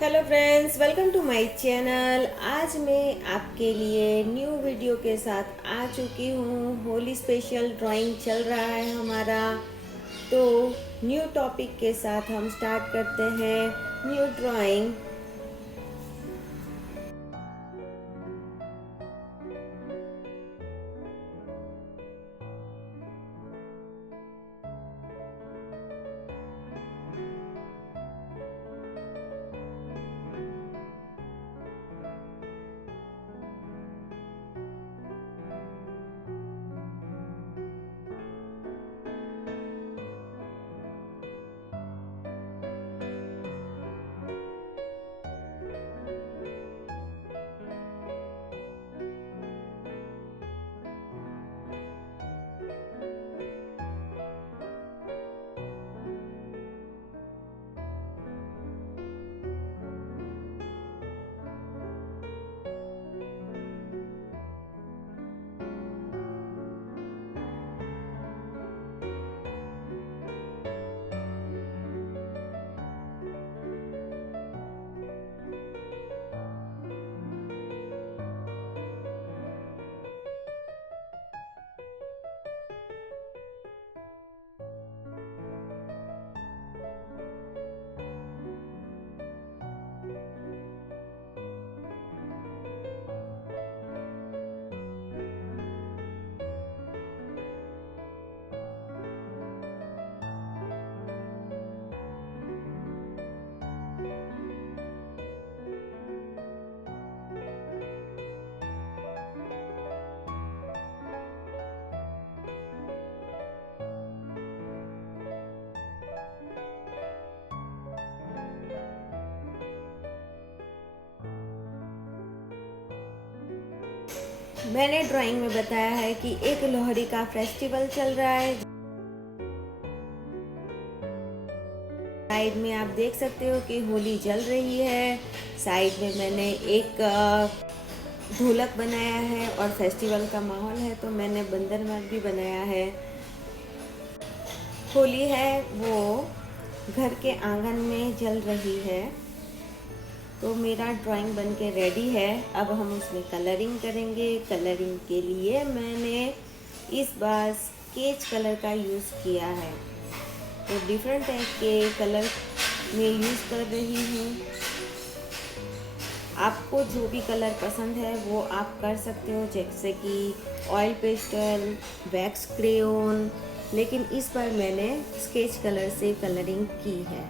Hello friends, welcome to my channel. आज मैं आपके लिए न्यू वीडियो के साथ आ चुकी हूँ। होली स्पेशल ड्राइंग चल रहा है हमारा, तो न्यू टॉपिक के साथ हम स्टार्ट करते हैं न्यू ड्राइंग। मैंने ड्राइंग में बताया है कि एक लोहड़ी का फेस्टिवल चल रहा है। साइड में आप देख सकते हो कि होली जल रही है। साइड में मैंने एक ढोलक बनाया है और फेस्टिवल का माहौल है, तो मैंने बंदरमल भी बनाया है। होली है वो घर के आंगन में जल रही है, तो मेरा ड्राइंग बन के रेडी है। अब हम उसमें कलरिंग करेंगे। कलरिंग के लिए मैंने इस बार स्केच कलर का यूज़ किया है, तो डिफरेंट टाइप के कलर में यूज़ कर रही हूँ। आपको जो भी कलर पसंद है वो आप कर सकते हो, जैसे कि ऑयल पेस्टल, वैक्स क्रेयोन, लेकिन इस बार मैंने स्केच कलर से कलरिंग की है।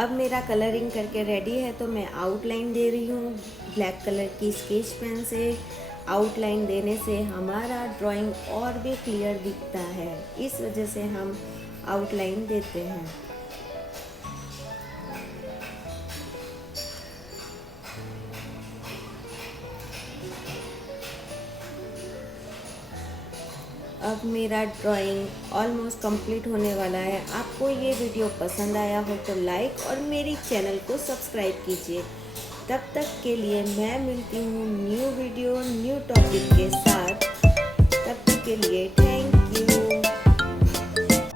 अब मेरा कलरिंग करके रेडी है, तो मैं आउटलाइन दे रही हूँ ब्लैक कलर की स्केच पेन से। आउटलाइन देने से हमारा ड्राइंग और भी क्लियर दिखता है, इस वजह से हम आउटलाइन देते हैं। अब मेरा ड्राइंग ऑलमोस्ट कंप्लीट होने वाला है। आपको ये वीडियो पसंद आया हो तो लाइक और मेरी चैनल को सब्सक्राइब कीजिए। तब तक के लिए मैं मिलती हूँ न्यू वीडियो न्यू टॉपिक के साथ।